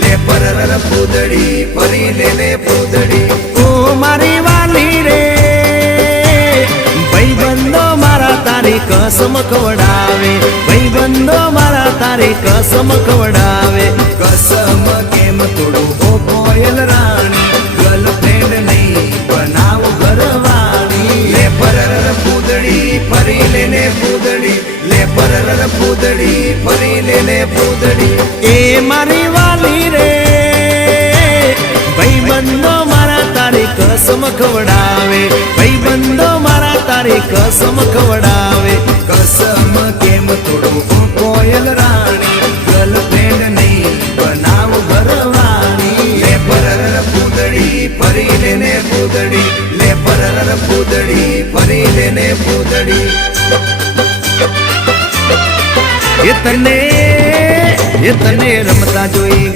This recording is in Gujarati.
લે પરર પૂદડી ફરી લે પૂદડી ઓ મારી વાલી રે ભાઈબંધો મારા તારી કસમ ખવડાવે ભાઈબંધો મારા તારી કસમ ખવડાવે કસમ કેમ તોડું ઓ કોયલ રાણી ગર્લફ્રેન્ડ નહીં બનાવ ઘરવાળી લે પરર પૂદડી ફરી લે પૂદડી લે પરર પૂદડી ફરી લે પૂદડી એ મારી વાલી રે ભાઈબંધો મારા તારી કસમ ખવડાવે ભાઈબંધો મારા તારી કસમ ખવડાવે કસમ કેમ તોડું ઓ કોયલ રાણી ગર્લફ્રેન્ડ નહીં બનાવ ઘરવાળી લે પરર પૂદડી ફરી લે પૂદડી લે પરર પૂદડી ફરી લે પૂદડી એ તને રમતા જોઈ